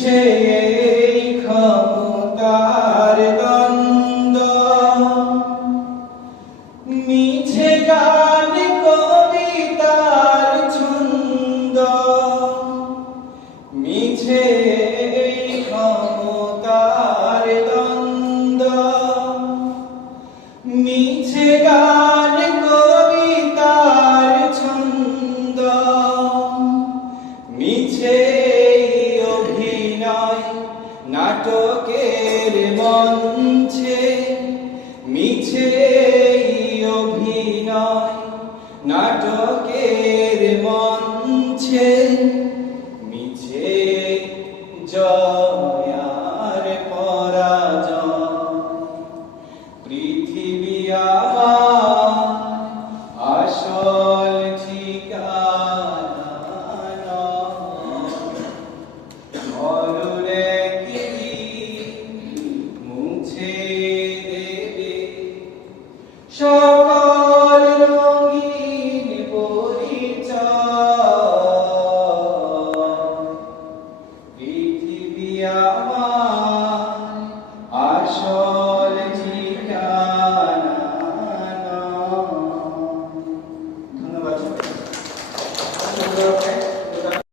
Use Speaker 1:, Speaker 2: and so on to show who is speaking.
Speaker 1: এই ক্ষমতার দ্বন্দ্ব। মিছে গান নয় নাটকের মঞ্চে মিছে অভিনয়। নাটকের মঞ্চে মিছে জয়ার পরাজ পৃথিবী আমার 勝